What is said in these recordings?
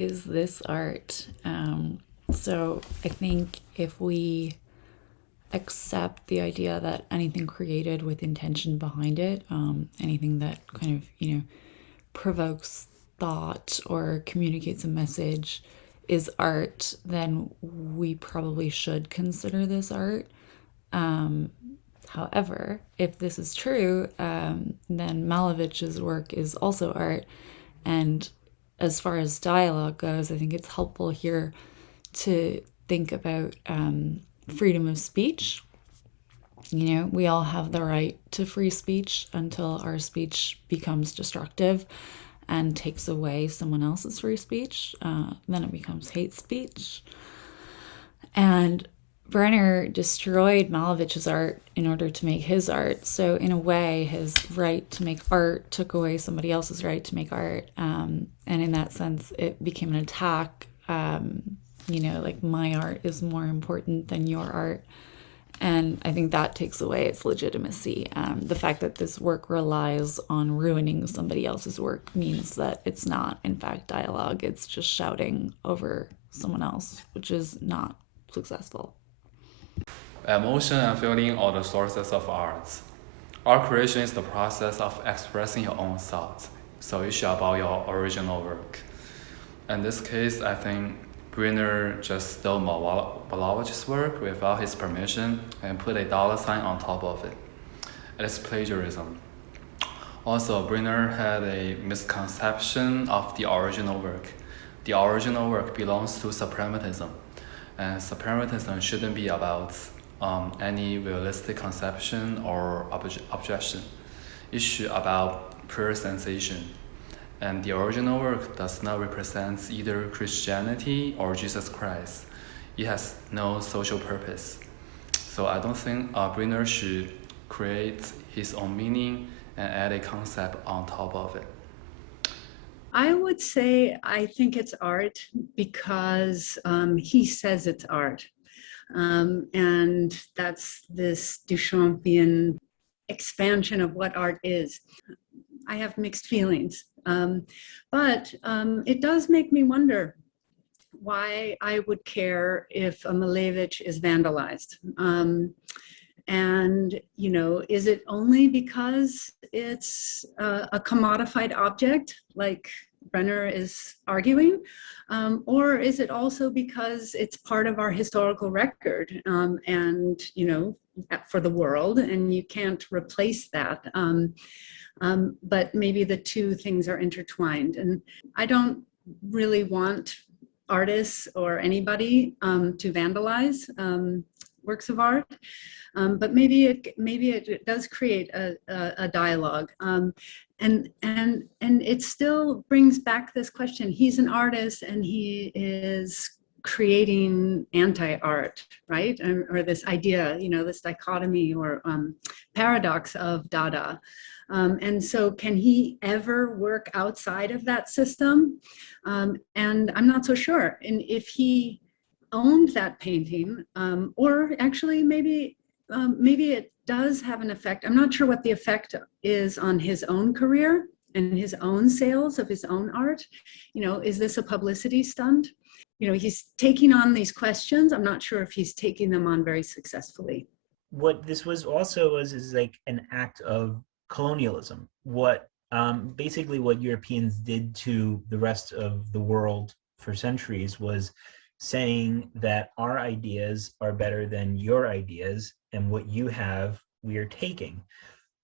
is this art? So I think if we accept the idea that anything created with intention behind it, anything that kind of, provokes thought or communicates a message is art, then we probably should consider this art. However, if this is true, then Malevich's work is also art. And as far as dialogue goes, I think it's helpful here to think about freedom of speech. We all have the right to free speech until our speech becomes destructive and takes away someone else's free speech. Then it becomes hate speech. And Brenner destroyed Malevich's art in order to make his art. So, in a way, his right to make art took away somebody else's right to make art. And in that sense, it became an attack. Like my art is more important than your art. And I think that takes away its legitimacy. The fact that this work relies on ruining somebody else's work means that it's not, in fact, dialogue. It's just shouting over someone else, which is not successful. Emotion and feeling are the sources of art. Art creation is the process of expressing your own thoughts, so it's about your original work. In this case, I think Brenner just stole Malevich's work without his permission and put a dollar sign on top of it. It is plagiarism. Also, Brenner had a misconception of the original work. The original work belongs to suprematism, and suprematism shouldn't be about any realistic conception or objection. It should about pure sensation. And the original work does not represent either Christianity or Jesus Christ. It has no social purpose. So I don't think Brenner should create his own meaning and add a concept on top of it. I would say I think it's art because he says it's art. And that's this Duchampian expansion of what art is. I have mixed feelings, but it does make me wonder why I would care if a Malevich is vandalized. And, is it only because it's a commodified object, like Brenner is arguing? Or is it also because it's part of our historical record and, for the world, and you can't replace that? But maybe the two things are intertwined. And I don't really want artists or anybody to vandalize works of art. But maybe it does create a dialogue, and it still brings back this question. He's an artist, and he is creating anti-art, right? Or this idea, this dichotomy or paradox of Dada. And so, can he ever work outside of that system? And I'm not so sure. And if he owned that painting, or actually maybe it does have an effect. I'm not sure what the effect is on his own career and his own sales of his own art. Is this a publicity stunt? He's taking on these questions. I'm not sure if he's taking them on very successfully. What this was also is like an act of colonialism. Basically what Europeans did to the rest of the world for centuries was saying that our ideas are better than your ideas, and what you have, we are taking.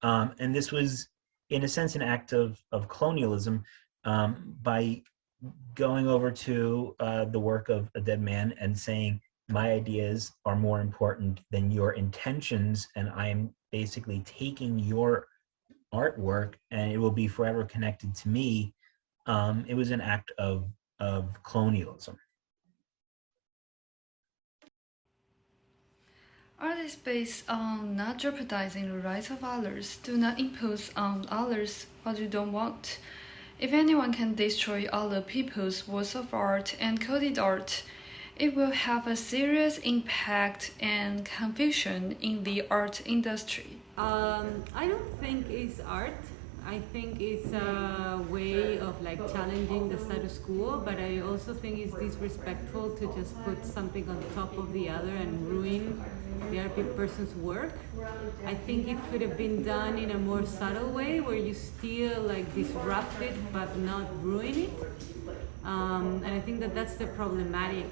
And this was, in a sense, an act of colonialism by going over to the work of a dead man and saying, my ideas are more important than your intentions, and I am basically taking your artwork and it will be forever connected to me. It was an act of colonialism. Art is based on not jeopardizing the rights of others. Do not impose on others what you don't want. If anyone can destroy other people's works of art and coded art, it will have a serious impact and confusion in the art industry. I don't think it's art. I think it's a way of like challenging the status quo, but I also think it's disrespectful to just put something on top of the other and ruin the other person's work. I think it could have been done in a more subtle way where you still like disrupt it but not ruin it. And I think that that's the problematic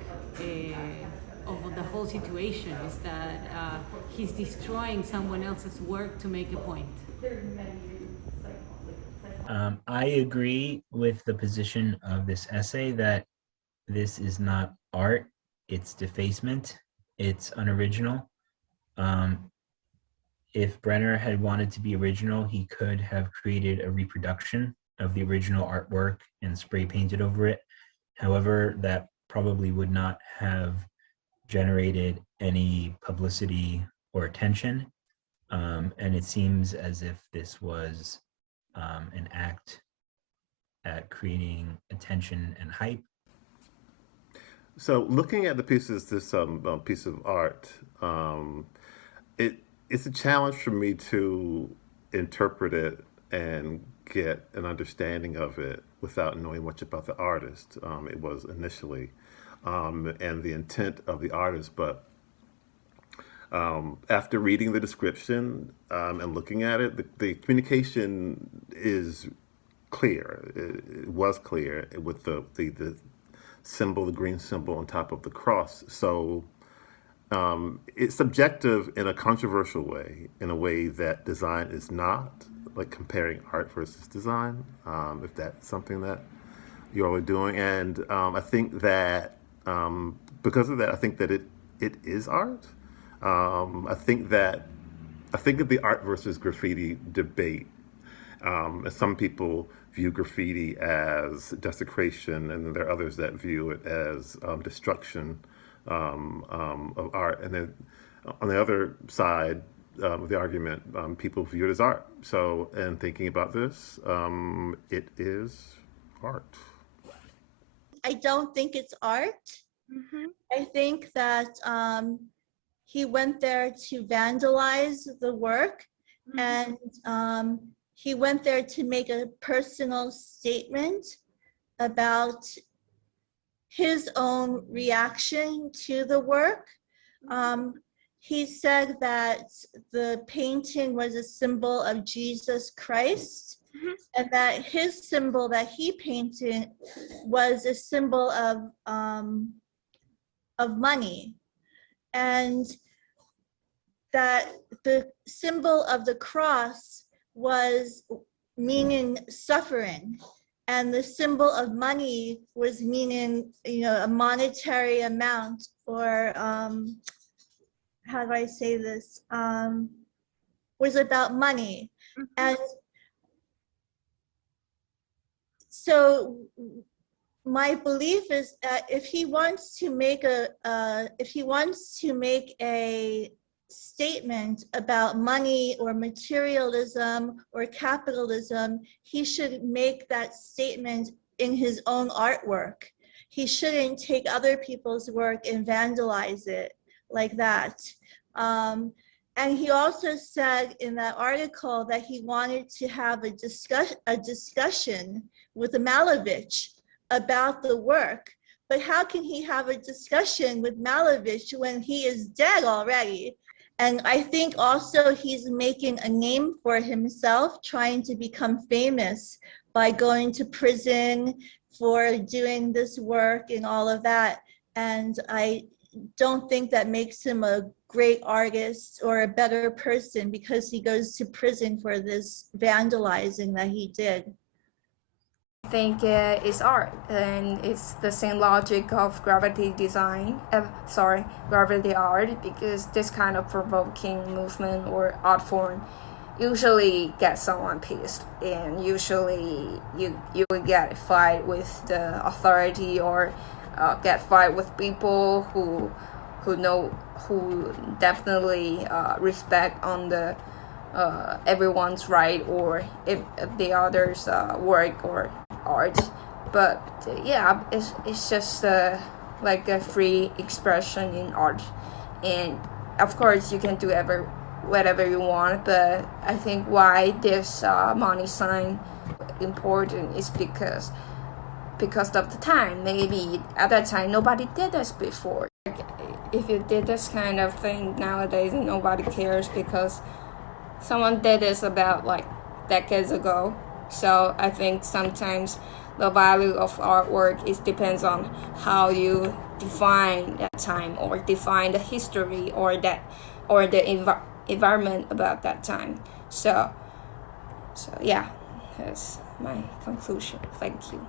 of the whole situation, is that he's destroying someone else's work to make a point. I agree with the position of this essay that this is not art, it's defacement, it's unoriginal. If Brenner had wanted to be original, he could have created a reproduction of the original artwork and spray painted over it. However, that probably would not have generated any publicity or attention. And it seems as if this was an act at creating attention and hype. So looking at the pieces, this piece of art, it's a challenge for me to interpret it and get an understanding of it without knowing much about the artist. It was initially, and the intent of the artist, but after reading the description and looking at it, the communication is clear. It was clear with the symbol, the green symbol on top of the cross. So it's subjective in a controversial way, in a way that design is not, like comparing art versus design, if that's something that you all are doing. And I think that because of that, I think that it is art. I think that the art versus graffiti debate, some people view graffiti as desecration, and there are others that view it as destruction of art. And then on the other side of the argument, people view it as art. So, and thinking about this, it is art. I don't think it's art. I think that he went there to vandalize the work, and he went there to make a personal statement about his own reaction to the work. He said that the painting was a symbol of Jesus Christ, and that his symbol that he painted was a symbol of money, and that the symbol of the cross was meaning suffering, and the symbol of money was meaning, a monetary amount, or how do I say this, was about money. And so my belief is that if he wants to make a statement about money or materialism or capitalism, he should make that statement in his own artwork. He shouldn't take other people's work and vandalize it like that. And he also said in that article that he wanted to have a discussion with Malevich about the work. But how can he have a discussion with Malevich when he is dead already? And I think also he's making a name for himself, trying to become famous by going to prison for doing this work and all of that. And I don't think that makes him a great artist or a better person because he goes to prison for this vandalizing that he did. I think it's art, and it's the same logic of gravity art, because this kind of provoking movement or art form usually gets someone pissed, and usually you will get a fight with the authority, or get fight with people who definitely respect on the everyone's right, or if the others work or art. But yeah, it's just like a free expression in art, and of course you can do whatever you want, but I think why this money sign important is because of the time. Maybe at that time nobody did this before. If you did this kind of thing nowadays, nobody cares because someone did this about like decades ago. So I think sometimes the value of artwork depends on how you define that time or define the history or the environment about that time. So yeah, that's my conclusion. Thank you.